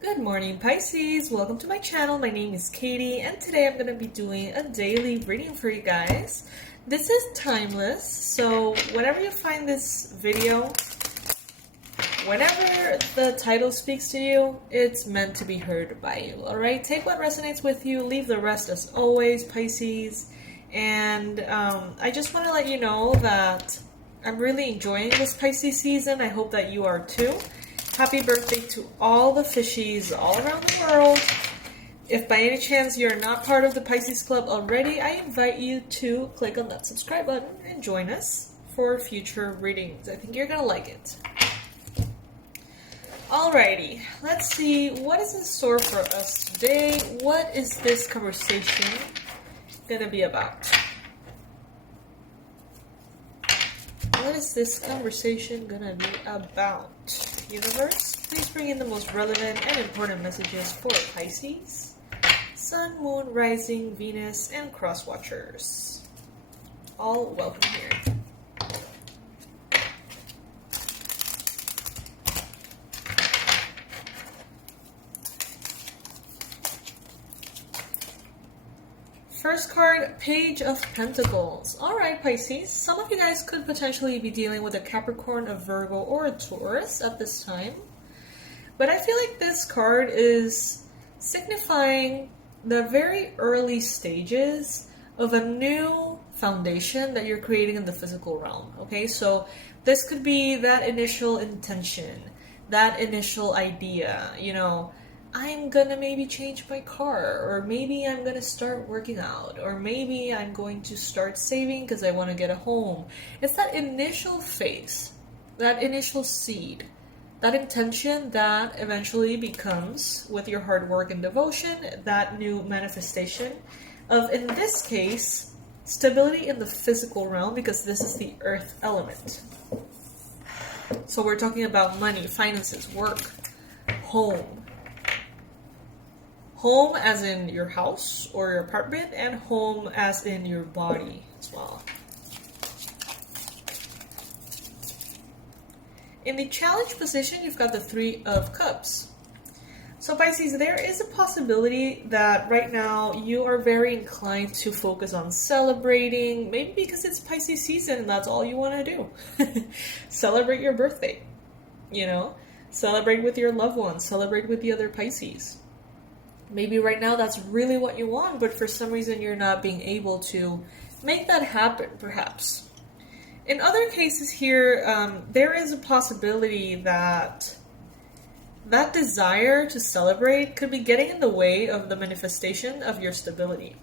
Good morning, Pisces. Welcome to my channel. My name is Katie, and today I'm going to be doing a daily reading for you guys. This is timeless, so whenever you find this video, whenever the title speaks to you, it's meant to be heard by you, alright? Take what resonates with you, leave the rest as always, Pisces. And I just want to let you know that I'm really enjoying this Pisces season. I hope that you are too. Happy birthday to all the fishies all around the world. If by any chance you're not part of the Pisces Club already, I invite you to click on that subscribe button and join us for future readings. I think you're gonna like it. Alrighty, let's see what is in store for us today. What is this conversation gonna be about? What is this conversation gonna be about? Universe, please bring in the most relevant and important messages for Pisces, Sun, Moon, Rising, Venus, and Cross Watchers. All welcome here. First card, Page of Pentacles. Alright, Pisces, some of you guys could potentially be dealing with a Capricorn, a Virgo, or a Taurus at this time. But I feel like this card is signifying the very early stages of a new foundation that you're creating in the physical realm. Okay, so this could be that initial intention, that initial idea, you know, I'm gonna maybe change my car, or maybe I'm gonna start working out, or maybe I'm going to start saving because I want to get a home. It's that initial phase, that initial seed, that intention that eventually becomes, with your hard work and devotion, that new manifestation of, in this case, stability in the physical realm, because this is the earth element. So we're talking about money, finances, work, home. Home as in your house or your apartment, and home as in your body as well. In the challenge position, you've got the Three of Cups. So Pisces, there is a possibility that right now you are very inclined to focus on celebrating, maybe because it's Pisces season and that's all you want to do. Celebrate your birthday, you know? Celebrate with your loved ones, celebrate with the other Pisces. Maybe right now that's really what you want, but for some reason you're not being able to make that happen, perhaps. In other cases here, there is a possibility that that desire to celebrate could be getting in the way of the manifestation of your stability.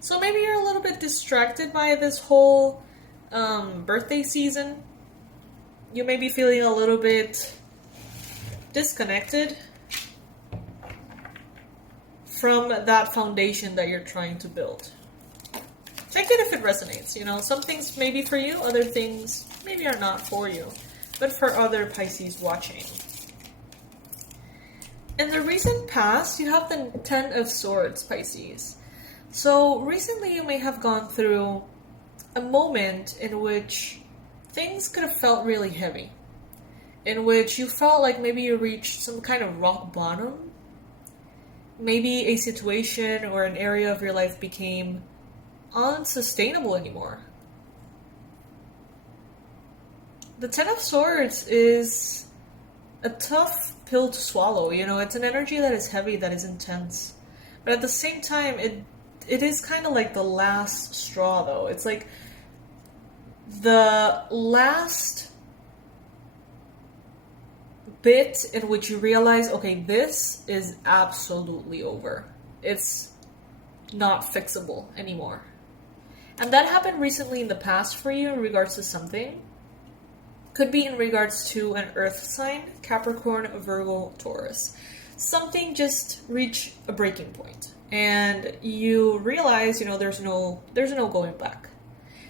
So maybe you're a little bit distracted by this whole birthday season. You may be feeling a little bit disconnected from that foundation that you're trying to build. Take it if it resonates, you know. Some things may be for you, other things maybe are not for you, but for other Pisces watching. In the recent past, you have the Ten of Swords, Pisces. So recently you may have gone through a moment in which things could have felt really heavy, in which you felt like maybe you reached some kind of rock bottom. Maybe a situation or an area of your life became unsustainable anymore. The Ten of Swords is a tough pill to swallow, you know, it's an energy that is heavy, that is intense. But at the same time, it is kind of like the last straw, though. It's like the last bit in which you realize, okay, this is absolutely over. It's not fixable anymore. And that happened recently in the past for you in regards to something. Could be in regards to an earth sign, Capricorn, Virgo, Taurus. Something just reached a breaking point and you realize, you know, there's no going back.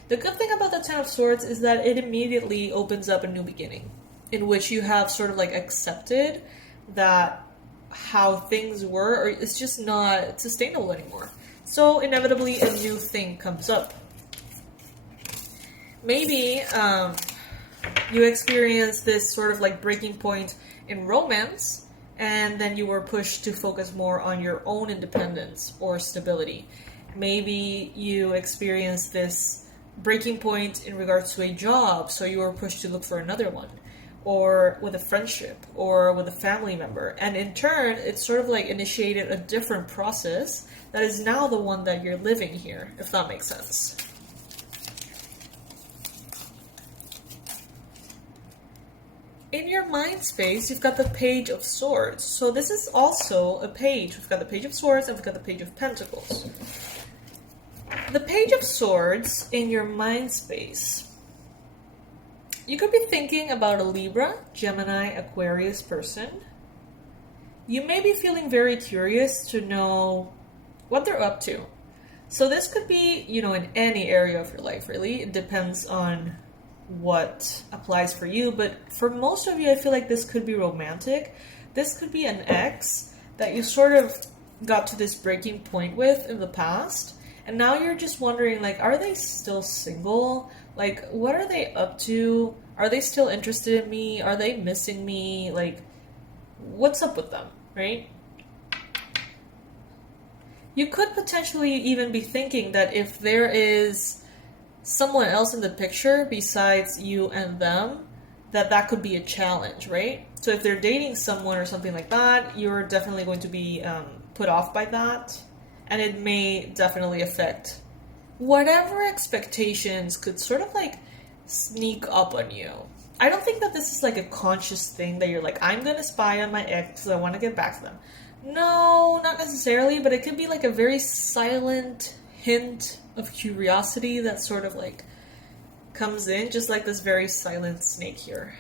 The good thing about the Ten of Swords is that it immediately opens up a new beginning, in which you have sort of like accepted that how things were, or it's just not sustainable anymore. So inevitably a new thing comes up. Maybe you experience this sort of like breaking point in romance, and then you were pushed to focus more on your own independence or stability. Maybe you experienced this breaking point in regards to a job, so you were pushed to look for another one, or with a friendship, or with a family member. And in turn, it sort of like initiated a different process that is now the one that you're living here, if that makes sense. In your mind space, you've got the Page of Swords. So this is also a page. We've got the Page of Swords and we've got the Page of Pentacles. The Page of Swords in your mind space. You could be thinking about a Libra, Gemini, Aquarius person. You may be feeling very curious to know what they're up to. So this could be, in any area of your life, really. It depends on what applies for you. But for most of you, I feel like this could be romantic. This could be an ex that you sort of got to this breaking point with in the past. And now you're just wondering, like, are they still single? Like, what are they up to? Are they still interested in me? Are they missing me? Like, what's up with them, right? You could potentially even be thinking that if there is someone else in the picture besides you and them, that could be a challenge, right? So if they're dating someone or something like that, you're definitely going to be put off by that. And it may definitely affect whatever expectations could sort of like sneak up on you. I don't think that this is like a conscious thing that you're like, I'm going to spy on my ex because I want to get back to them. No, not necessarily, but it could be like a very silent hint of curiosity that sort of like comes in, just like this very silent snake here.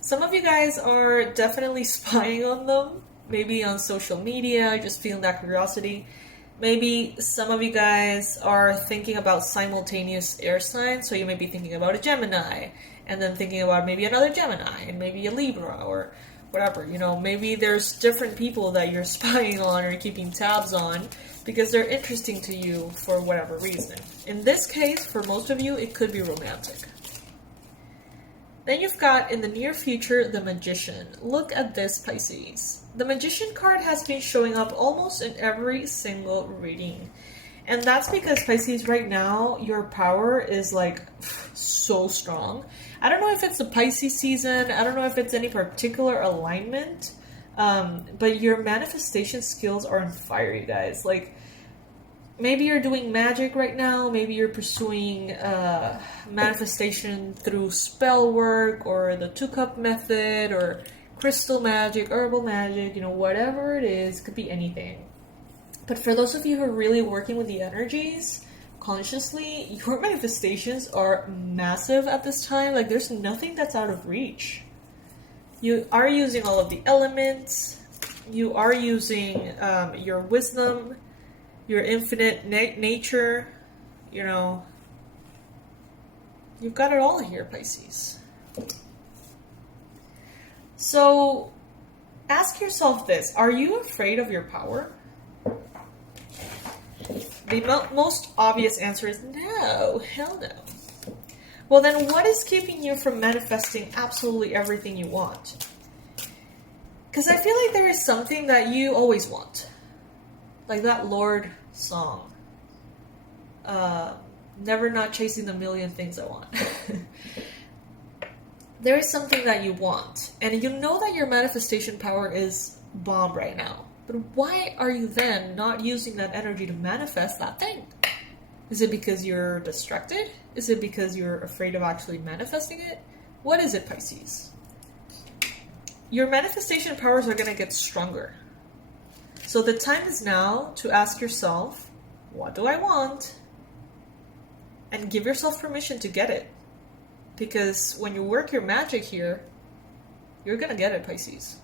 Some of you guys are definitely spying on them. Maybe on social media, just feeling that curiosity. Maybe some of you guys are thinking about simultaneous air signs, so you may be thinking about a Gemini, and then thinking about maybe another Gemini, and maybe a Libra, or whatever. Maybe there's different people that you're spying on or keeping tabs on, because they're interesting to you for whatever reason. In this case, for most of you, it could be romantic. Then you've got, in the near future, the Magician. Look at this, Pisces. The Magician card has been showing up almost in every single reading. And that's because, Pisces, right now, your power is like so strong. I don't know if it's the Pisces season. I don't know if it's any particular alignment. But your manifestation skills are on fire, you guys. Like, maybe you're doing magic right now. Maybe you're pursuing manifestation through spell work or the 2-cup method or crystal magic, herbal magic, whatever it is. Could be anything. But for those of you who are really working with the energies consciously, your manifestations are massive at this time. Like, there's nothing that's out of reach. You are using all of the elements. You are using your wisdom, your infinite nature, you've got it all here, Pisces. So, ask yourself this. Are you afraid of your power? The most obvious answer is no. Hell no. Well, then what is keeping you from manifesting absolutely everything you want? Because I feel like there is something that you always want. Like that Lorde song. Never not chasing the million things I want. There is something that you want. And you know that your manifestation power is bomb right now. But why are you then not using that energy to manifest that thing? Is it because you're distracted? Is it because you're afraid of actually manifesting it? What is it, Pisces? Your manifestation powers are going to get stronger. So the time is now to ask yourself, what do I want? And give yourself permission to get it. Because when you work your magic here, you're going to get it, Pisces.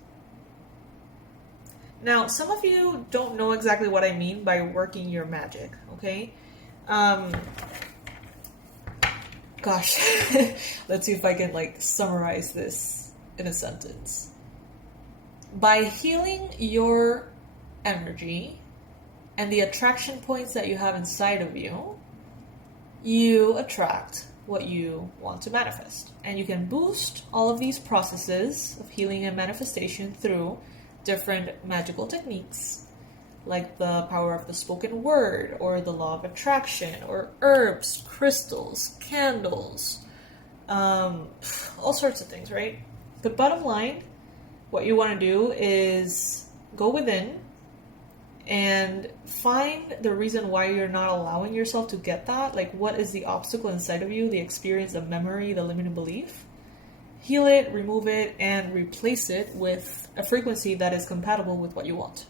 Now, some of you don't know exactly what I mean by working your magic, okay? Gosh, let's see if I can summarize this in a sentence. By healing your energy and the attraction points that you have inside of you, you attract what you want to manifest. And you can boost all of these processes of healing and manifestation through different magical techniques, like the power of the spoken word, or the law of attraction, or herbs, crystals, candles, all sorts of things, right? But bottom line, what you want to do is go within and find the reason why you're not allowing yourself to get that. Like, what is the obstacle inside of you, the experience, the memory, the limiting belief? Heal it, remove it, and replace it with a frequency that is compatible with what you want.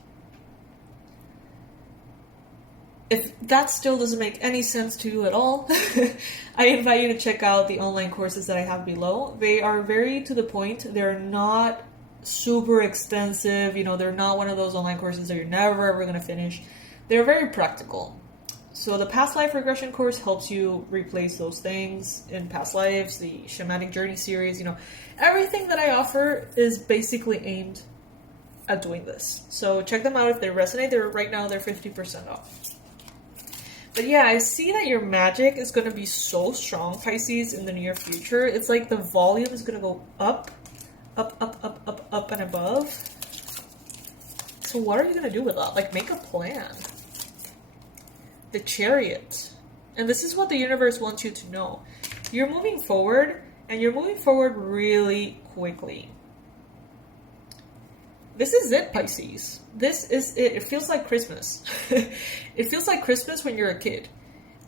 If that still doesn't make any sense to you at all, I invite you to check out the online courses that I have below. They are very to the point. They're not super extensive. They're not one of those online courses that you're never ever going to finish. They're very practical. So the past life regression course helps you replace those things in past lives. The Shamanic Journey series, everything that I offer is basically aimed at doing this. So check them out if they resonate. Right now they're 50% off. But yeah, I see that your magic is going to be so strong, Pisces, in the near future. It's like the volume is going to go up, up, up, up, up, up, and above. So what are you going to do with that? Like, make a plan. The Chariot. And this is what the universe wants you to know. You're moving forward, and you're moving forward really quickly. This is it, Pisces. This is it. It feels like Christmas. It feels like Christmas when you're a kid.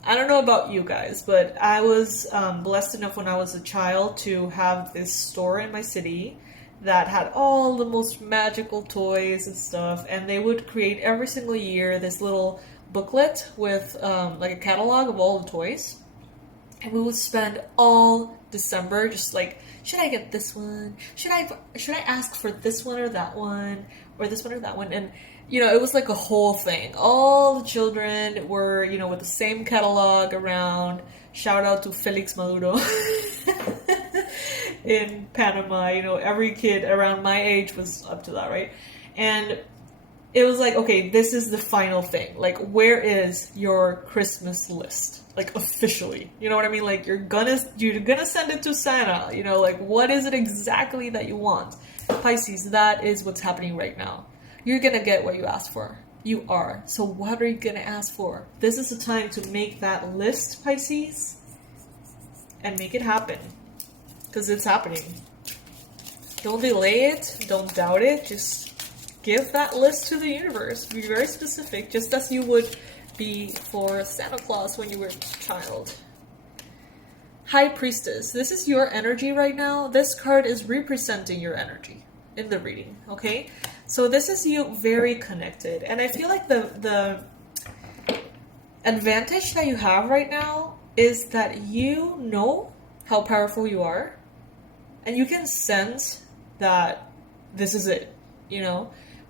I don't know about you guys, but I was blessed enough when I was a child to have this store in my city that had all the most magical toys and stuff. And they would create every single year this little booklet with like a catalog of all the toys. And we would spend all December just like, should I get this one? Should I ask for this one or that one? Or this one or that one? And, it was like a whole thing. All the children were, with the same catalog around. Shout out to Felix Maduro in Panama. Every kid around my age was up to that, right? And it was like, okay, this is the final thing. Like, where is your Christmas list? Like, officially, you know what I mean? Like, you're gonna send it to Santa, like, what is it exactly that you want? Pisces, that is what's happening right now. You're gonna get what you asked for. You are. So what are you gonna ask for? This is the time to make that list, Pisces, and make it happen. Because it's happening. Don't delay it. Don't doubt it. Just give that list to the universe. Be very specific, just as you would be for Santa Claus when you were a child. High Priestess. This is your energy right now. This card is representing your energy in the reading, okay? So this is you very connected. And I feel like the advantage that you have right now is that you know how powerful you are. And you can sense that this is it,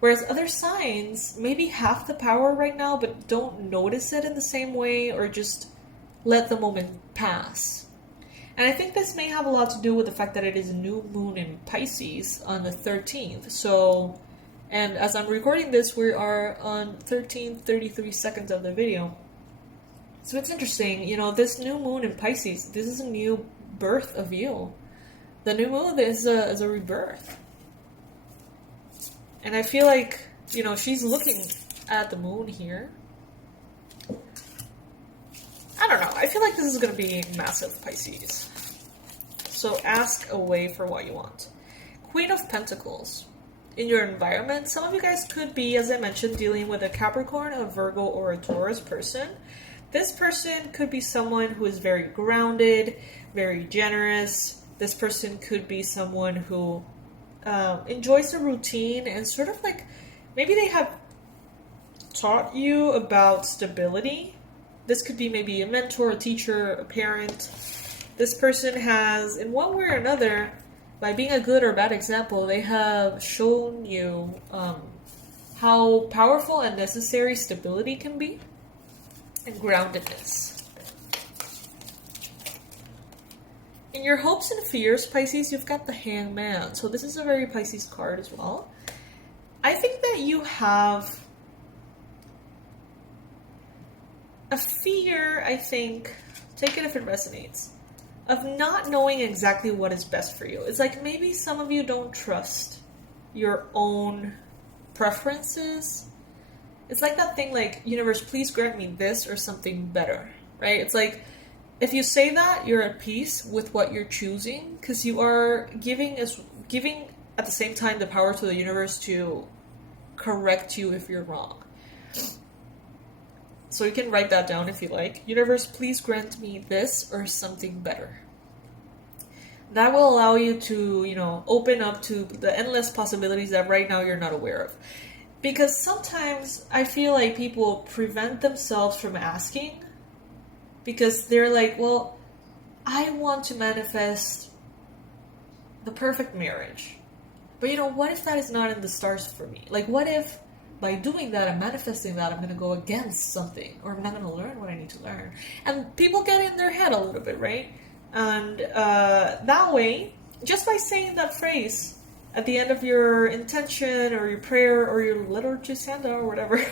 Whereas other signs maybe have the power right now, but don't notice it in the same way, or just let the moment pass. And I think this may have a lot to do with the fact that it is a new moon in Pisces on the 13th. So, and as I'm recording this, we are on 13:33 seconds of the video. So it's interesting, this new moon in Pisces, this is a new birth of you. The new moon is a rebirth. And I feel like, she's looking at the moon here. I don't know. I feel like this is going to be massive, Pisces. So ask away for what you want. Queen of Pentacles. In your environment, some of you guys could be, as I mentioned, dealing with a Capricorn, a Virgo, or a Taurus person. This person could be someone who is very grounded, very generous. This person could be someone who enjoys the routine and sort of like, maybe they have taught you about stability. This could be maybe a mentor, a teacher, a parent. This person has, in one way or another, by being a good or bad example, they have shown you how powerful and necessary stability can be, and groundedness. In your hopes and fears, Pisces, you've got the Hangman. So this is a very Pisces card as well. I think that you have a fear, take it if it resonates, of not knowing exactly what is best for you. It's like maybe some of you don't trust your own preferences. It's like that thing like, universe, please grant me this or something better, right? It's like, if you say that, you're at peace with what you're choosing, because you are giving at the same time the power to the universe to correct you if you're wrong. So you can write that down if you like. Universe, please grant me this or something better. That will allow you to, open up to the endless possibilities that right now you're not aware of. Because sometimes I feel like people prevent themselves from asking because they're like, well, I want to manifest the perfect marriage. But what if that is not in the stars for me? Like, what if by doing that, I'm manifesting that, I'm going to go against something, or I'm not going to learn what I need to learn. And people get in their head a little bit, right? And that way, just by saying that phrase at the end of your intention or your prayer or your letter to Santa or whatever,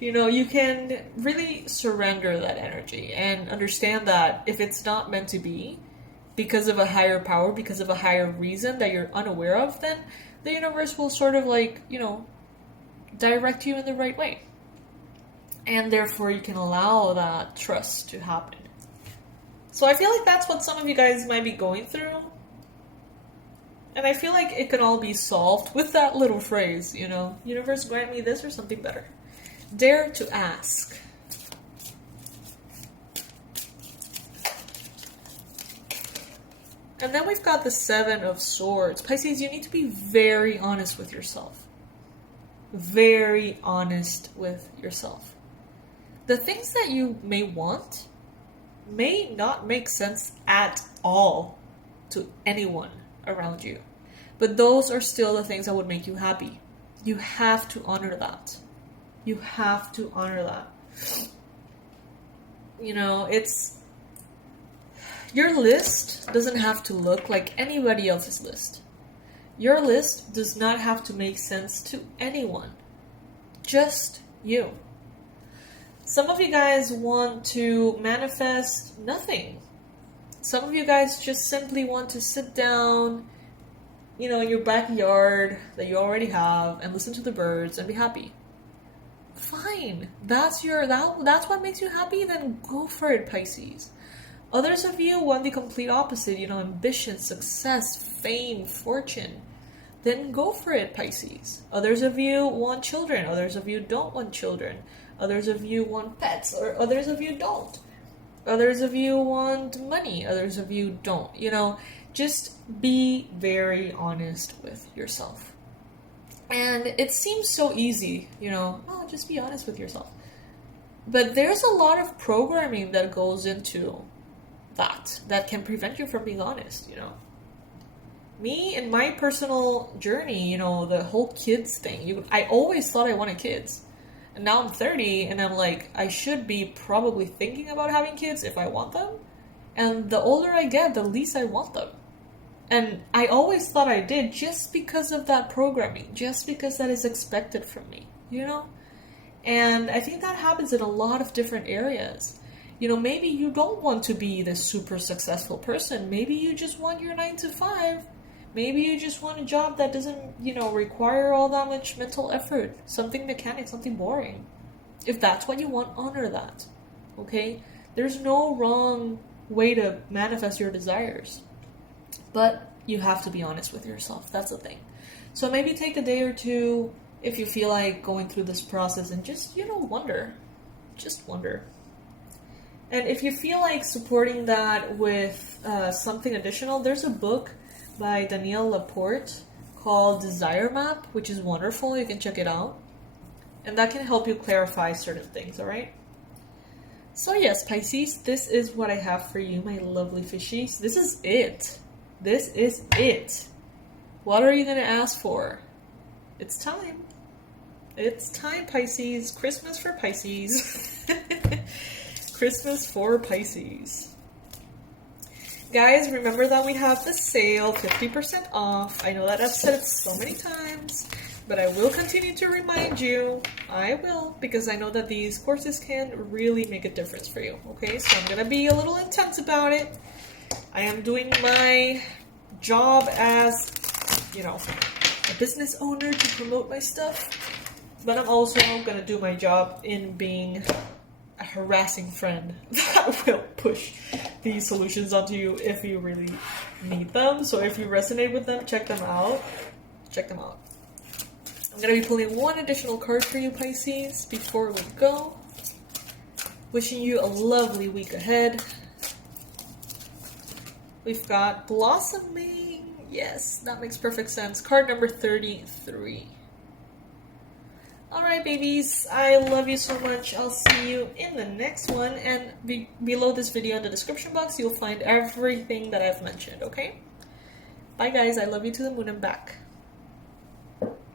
you can really surrender that energy and understand that if it's not meant to be, because of a higher power, because of a higher reason that you're unaware of, then the universe will sort of direct you in the right way. And therefore you can allow that trust to happen. So I feel like that's what some of you guys might be going through. And I feel like it can all be solved with that little phrase, universe, grant me this or something better. Dare to ask. And then we've got the Seven of Swords. Pisces, you need to be very honest with yourself. Very honest with yourself. The things that you may want may not make sense at all to anyone around you. But those are still the things that would make you happy. You have to honor that. You have to honor that. It's... Your list doesn't have to look like anybody else's list. Your list does not have to make sense to anyone. Just you. Some of you guys want to manifest nothing. Some of you guys just simply want to sit down, in your backyard that you already have and listen to the birds and be happy. Fine. That's what makes you happy, then go for it, Pisces. Others of you want the complete opposite, ambition, success, fame, fortune. Then go for it, Pisces. Others of you want children. Others of you don't want children. Others of you want pets, or others of you don't. Others of you want money. Others of you don't. Just be very honest with yourself. And it seems so easy, just be honest with yourself. But there's a lot of programming that goes into that can prevent you from being honest, Me, in my personal journey, the whole kids thing, I always thought I wanted kids. And now I'm 30 and I'm like, I should be probably thinking about having kids if I want them. And the older I get, the least I want them. And I always thought I did just because of that programming, just because that is expected from me, And I think that happens in a lot of different areas. Maybe you don't want to be this super successful person. Maybe you just want your 9 to 5. Maybe you just want a job that doesn't, require all that much mental effort. Something mechanic, something boring. If that's what you want, honor that. Okay? There's no wrong way to manifest your desires. But you have to be honest with yourself. That's the thing. So maybe take a day or two if you feel like going through this process and just, wonder. Just wonder. And if you feel like supporting that with something additional, there's a book by Danielle Laporte called Desire Map, which is wonderful. You can check it out. And that can help you clarify certain things, alright? So yes, Pisces, this is what I have for you, my lovely fishies. This is it. This is it. What are you going to ask for? It's time. It's time, Pisces. Christmas for Pisces. Christmas for Pisces. Guys, remember that we have the sale, 50% off. I know that I've said it so many times, but I will continue to remind you. I will, because I know that these courses can really make a difference for you, okay? So I'm going to be a little intense about it. I am doing my job as, you know, a business owner to promote my stuff, but I'm also gonna do my job in being a harassing friend that will push these solutions onto you if you really need them. So if you resonate with them, check them out. Check them out. I'm gonna be pulling one additional card for you, Pisces, before we go. Wishing you a lovely week ahead. We've got blossoming. Yes, that makes perfect sense. Card number 33. Alright, babies. I love you so much. I'll see you in the next one. And below this video in the description box, you'll find everything that I've mentioned, okay? Bye, guys. I love you to the moon and back.